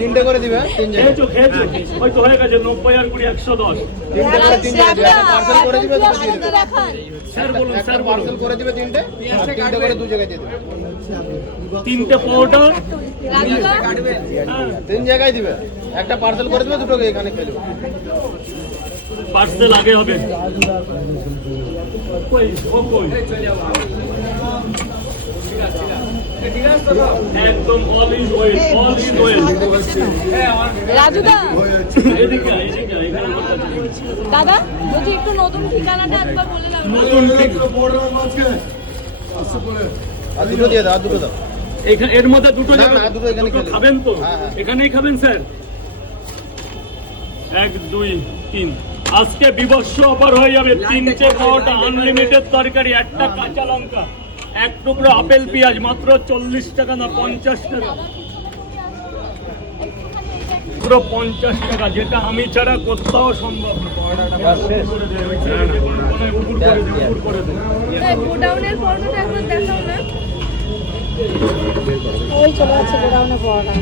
তিনটে করে দিবে, তিন জায়গায়। খেয়েছো হয়তো হয়ে গেছে 90 আর 20 110। তিনটে করে তিন জায়গায় দিবে, একটা পার্সেল করে দিবে, দুটো দিয়ে দিবে। স্যার বলুন, একটা স্যার পার্সেল বলুন। করে দিবে তিনটে, আর তিনটে করে দু জায়গায় দিয়ে দিবে। 3টে পরোটা, তিন জায়গায় দিবে, একটা পার্সেল করে দিবে, দুটোকে এখানে খেয়ে নেবে। পার্সেল আগে হবে। কই ও কই একদম all in well, all in well. রাজুদা এদিকে এখানে দাদা বলছি একটু নতুন ঠিকানাটা একবার বলে দাও। নতুন ঠিক আর দুটো দিয়ে দাও, আর দুটো দাও। এখানে এর মধ্যে দুটো না, যাবে। না, দুটো এখানে খেলে। খাবেন তো? হ্যাঁ, হ্যাঁ। এখানেই খাবেন স্যার। 1 2 3 আজকে বিবস্ব অফার হয়ে যাবে। 3টে পরোটা, আনলিমিটেড তরকারি, একটা কাঁচা লঙ্কা, এক টুকরো আপেল পেঁয়াজ, মাত্র 40 টাকা না 50 টাকা, পুরো 50 টাকা, যেটা আমি ছাড়া কোথাও সম্ভব না। উপর করে দেন। গোডাউনের পরোটা একবার দেখাও না। ওই চলে যাচ্ছে গোডাউনের পরোটা।